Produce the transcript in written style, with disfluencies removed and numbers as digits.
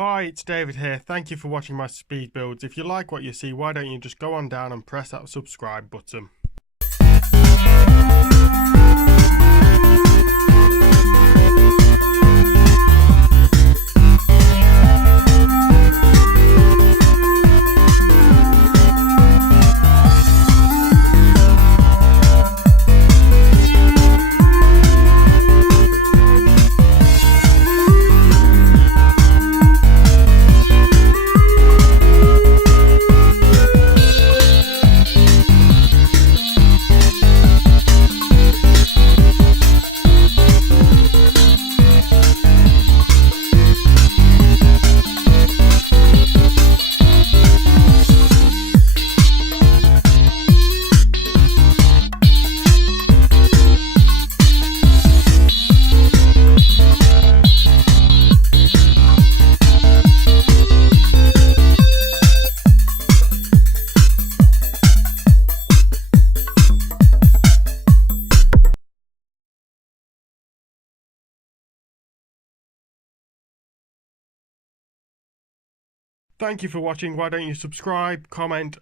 Hi, it's David here. Thank you for watching my speed builds. If you like what you see, why don't you just go on down and press that subscribe button. Thank you for watching. Why don't you subscribe, comment,